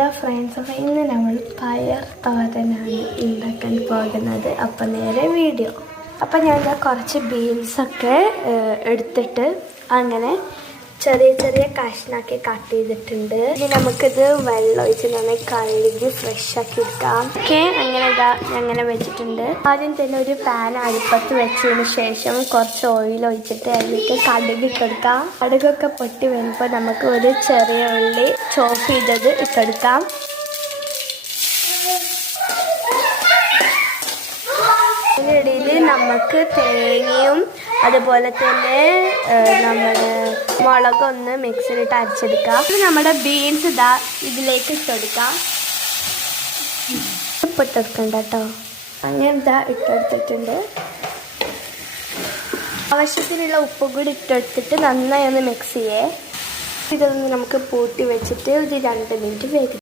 Hello friends, അപ്പോൾ ഇന്ന് നമ്മൾ പയർ തോരനാണ് ഉണ്ടാക്കാൻ പോകുന്നത്. അപ്പം നേരെ വീഡിയോ. അപ്പം ഞാൻ കുറച്ച് ബീൻസൊക്കെ എടുത്തിട്ട് അങ്ങനെ ചെറിയ ചെറിയ കഷ്ണാക്കി കട്ട് ചെയ്തിട്ടുണ്ട്. ഇനി നമുക്കിത് വെള്ളം ഒഴിച്ച് നന്നായി കഴുകി ഫ്രഷ് ആക്കി എടുക്കാം. ഓക്കെ, അങ്ങനെ വെച്ചിട്ടുണ്ട്. ആദ്യം തന്നെ ഒരു പാൻ അടുപ്പത്ത് വെച്ചതിന് ശേഷം കുറച്ച് ഓയിൽ ഒഴിച്ചിട്ട് അതിലേക്ക് കടുക് ഇട്ടെടുക്കാം. കടുകൊക്കെ പൊട്ടി വരുമ്പോൾ നമുക്ക് ഒരു ചെറിയ ഉള്ളി ചോപ്പ് ചെയ്തത് ഇട്ടെടുക്കാം. ഇതിനിടയിൽ നമുക്ക് തേങ്ങയും അതുപോലെ തന്നെ നമ്മുടെ മുളകൊന്ന് മിക്സിയിലിട്ട് അരച്ചെടുക്കാം. നമ്മുടെ ബീൻസ് ഇതിലേക്ക് ഇട്ടെടുക്കാം. ഇട്ടെടുക്കണ്ട കേട്ടോ. അങ്ങനെ ഇട്ടെടുത്തിട്ടുണ്ട്. ആവശ്യത്തിനുള്ള ഉപ്പ് കൂടി ഇട്ടെടുത്തിട്ട് നന്നായി ഒന്ന് മിക്സ് ചെയ്യേ. ഇതൊന്ന് നമുക്ക് പൂട്ടി വെച്ചിട്ട് ഒരു 2 മിനിറ്റ് വേവിക്കാം.